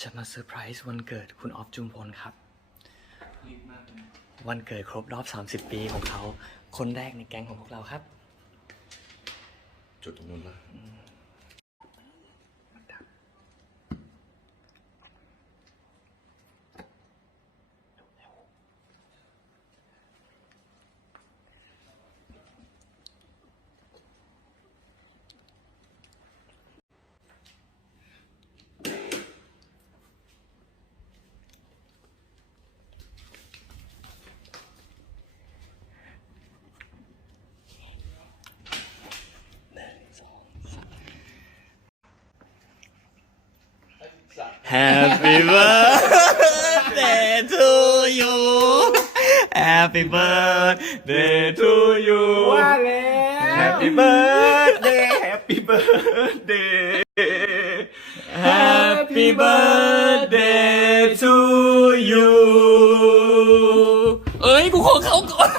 จะมาเซอร์ไพรส์วันเกิดคุณออฟจุมพลครับ วันเกิดครบรอบ 30 ปีของเขา คนแรกในแก๊งของพวกเราครับ จุดตรงนู้นละ Happy birthday to you Happy birthday to you ว่าแล้ว Happy birthday Happy birthday Happy birthday to you เอ้ย กูขอเขาก่อน